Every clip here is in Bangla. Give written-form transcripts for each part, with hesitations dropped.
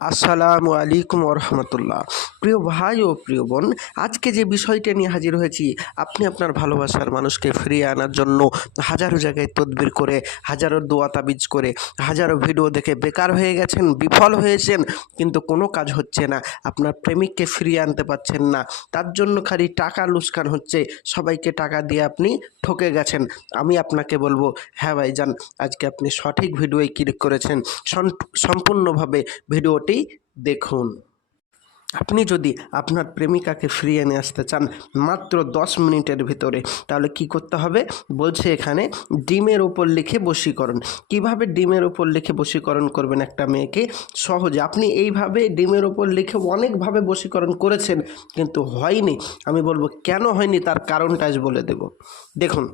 আসসালামু আলাইকুম রহমতুল্লাহ। প্রিয় ভাই ও প্রিয় বোন, আজকে যে বিষয়টা নিয়ে হাজির হয়েছি, আপনি আপনার ভালোবাসার মানুষকে ফিরিয়ে আনার জন্য হাজারো জায়গায় তদবির করে, হাজারো দোয়া তাবিজ করে, হাজারো ভিডিও দেখে বেকার হয়ে গেছেন, বিফল হয়েছেন, কিন্তু কোনো কাজ হচ্ছে না। আপনার প্রেমিককে ফিরিয়ে আনতে পারছেন না, তার জন্য খালি টাকা লুস্কান হচ্ছে, সবাইকে টাকা দিয়ে আপনি ঠকে গেছেন। আমি আপনাকে বলবো, হ্যাঁ ভাইজান, আজকে আপনি সঠিক ভিডিওয় ক্লিক করেছেন। সম্পূর্ণভাবে ভিডিওটি দেখুন। আপনি যদি আপনার প্রেমিকাকে ফিরিয়ে নিয়ে আসতে চান মাত্র 10 মিনিটের ভিতরে, তাহলে কি করতে হবে বলছে এখানে, ডিমের ওপর লিখে বশীকরণ। কিভাবে ডিমের ওপর লিখে বশীকরণ করবেন একটা মেয়েকে? সহজে। আপনি এইভাবে ডিমের ওপর লিখে অনেকভাবে বশীকরণ করেছেন, কিন্তু হয়নি। আমি বলবো কেন হয়নি, তার কারণটা আজ বলে দেব। দেখুন,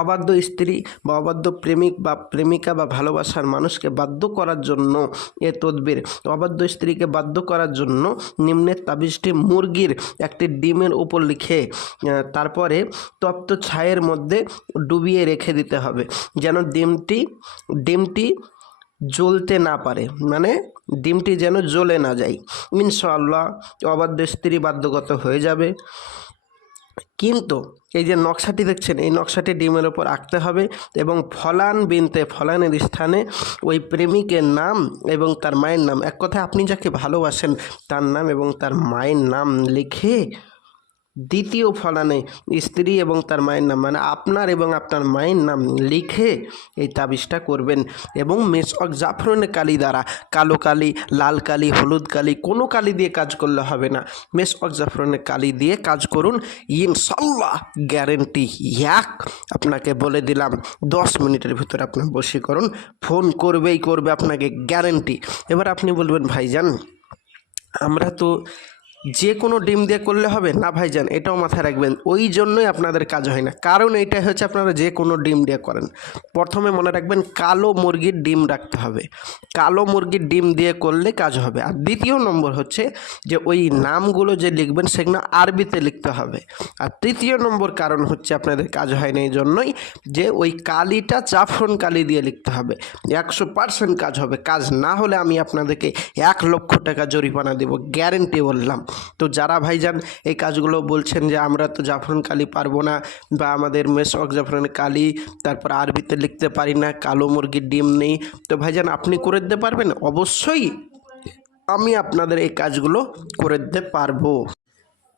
অবাধ্য স্ত্রী বা অবাধ্য প্রেমিক বা প্রেমিকা বা ভালোবাসার মানুষকে বাধ্য করার জন্য এ তদবির। অবাধ্য স্ত্রীকে বাধ্য করার জন্য নিম্নের তাবিজটি মুরগির একটি ডিমের উপর লিখে তারপরে তপ্ত ছায়ের মধ্যে ডুবিয়ে রেখে দিতে হবে, যেন ডিমটি জ্বলতে না পারে, মানে ডিমটি যেন জ্বলে না যায়। ইনশাআল্লাহ অবাধ্য স্ত্রী বাধ্যগত হয়ে যাবে। কিন্তু এই যে নকশাটি দেখছেন, এই নকশাটি ডিমের ওপর আঁকতে হবে এবং ফলানের স্থানে ওই প্রেমিকের নাম এবং তার মায়ের নাম, এক কথায় আপনি যাকে ভালোবাসেন তার নাম এবং তার মায়ের নাম লিখে দ্বিতীয় ফলানে স্ত্রী এবং তার মায়ের নাম, মানে আপনার এবং আপনার মায়ের নাম লিখে এই তাবিজটা করবেন। এবং মেশক জাফরানের কালি দ্বারা, কালো কালি, লাল কালি, হলুদ কালি, কোনো কালি দিয়ে কাজ করলে হবে না, মেশক জাফরানের কালি দিয়ে কাজ করুন। ইনশাল্লাহ গ্যারেন্টি এক, আপনাকে বলে দিলাম 10 মিনিটের ভিতরে আপনার বশীকরণ ফোন করবেই করবে, আপনাকে গ্যারেন্টি। এবার আপনি বলবেন, ভাইজান আমরা তো যে কোনো ডিম দিয়ে করলে হবে না। ভাইজান, এটাও মাথায় রাখবেন, ওই জন্যই আপনাদের কাজ হয় না, কারণ এইটাই হচ্ছে আপনারা যে কোনো ডিম দিয়ে করেন। প্রথমে মনে রাখবেন, কালো মুরগির ডিম রাখতে হবে, কালো মুরগির ডিম দিয়ে করলে কাজ হবে। আর দ্বিতীয় নম্বর হচ্ছে যে ওই নামগুলো যে লিখবেন সেগুলো আরবিতে লিখতে হবে। আর তৃতীয় নম্বর কারণ হচ্ছে আপনাদের কাজ হয় না এই জন্যই যে ওই কালিটা জাফরান কালি দিয়ে লিখতে হবে। 100% কাজ হবে, কাজ না হলে আমি আপনাদেরকে 1 লক্ষ টাকা জরিমানা দেব, গ্যারেন্টি বললাম। তো যারা ভাইজান এই কাজগুলো বলছেন যে আমরা তো জাফরান কালি পারবো না, বা আমাদের মেশক জাফরান কালি তারপর আরবিতে লিখতে পারি না, কালো মুরগির ডিম নেই, তো ভাইজান আপনি করে দিতে পারবেন? অবশ্যই আমি আপনাদের এই কাজগুলো করে দিতে পারবো।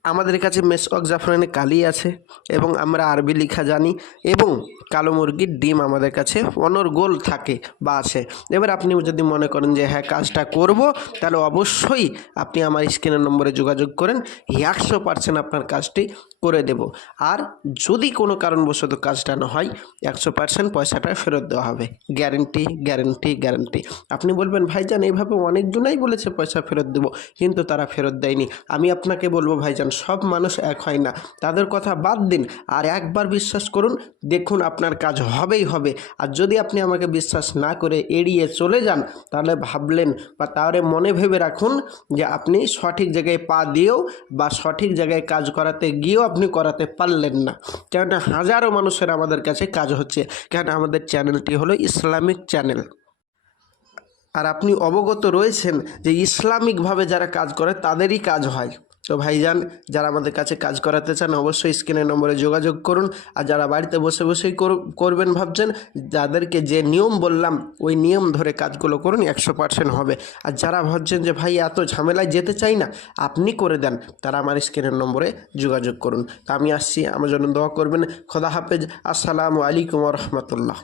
আমাদের কাছে মেশক জাফরানের কালি আছে এবং আমরা আরবি লেখা জানি, এবং কালো মুরগির ডিম আমাদের কাছে অনর্গল থাকে বা আছে। এবার আপনি যদি মনে করেন যে হ্যাঁ কাজটা করব, তাহলে অবশ্যই আপনি আমার স্ক্রিনের নম্বরে যোগাযোগ করেন, 100% আপনার কাজটি করে দেব। আর যদি কোনো কারণবশত কাজটা না হয়, 100% পয়সাটা ফেরত দেওয়া হবে, গ্যারেন্টি গ্যারেন্টি গ্যারেন্টি। আপনি বলবেন, ভাইজান এইভাবে অনেকজনাই বলেছে পয়সা ফেরত দেব, কিন্তু তারা ফেরত দেয়নি। আমি আপনাকে বলবো, ভাইজান সব মানুষ এক হয় না, তাদের কথা বাদ দিন আর একবার বিশ্বাস করুন, দেখুন আপনার কাজ হবেই হবে। আর যদি আপনি আমাকে বিশ্বাস না করে এড়িয়ে চলে যান, তাহলে ভাবলেন বা তাহলে মনে ভেবে রাখুন যে আপনি সঠিক জায়গায় পা দিয়েও বা সঠিক জায়গায় কাজ করাতে গিয়েও আপনি করাতে পারলেন না। কেননা হাজারো মানুষের আমাদের কাছে কাজ হচ্ছে, কেন আমাদের চ্যানেলটি হলো ইসলামিক চ্যানেল। আর আপনি অবগত রয়েছেন যে ইসলামিকভাবে যারা কাজ করে তাদেরই কাজ হয়। তো ভাইজান, যারা আমাদের কাছে কাজ করাতে চান অবশ্যই স্ক্রিনের নম্বরে যোগাযোগ করুন। আর যারা বাড়িতে বসে বসেই করবেন ভাবছেন, যাদেরকে যে নিয়ম বললাম ওই নিয়ম ধরে কাজগুলো করুন, 100% হবে। আর যারা ভাবছেন যে ভাই এত ঝামেলায় যেতে চাই না, আপনি করে দেন, তারা আমার স্ক্রিনের নম্বরে যোগাযোগ করুন। তা আমি আসছি, আমার জন্য দোয়া করবেন। খোদা হাফেজ। আসসালামু আলাইকুম রহমতুল্লাহ।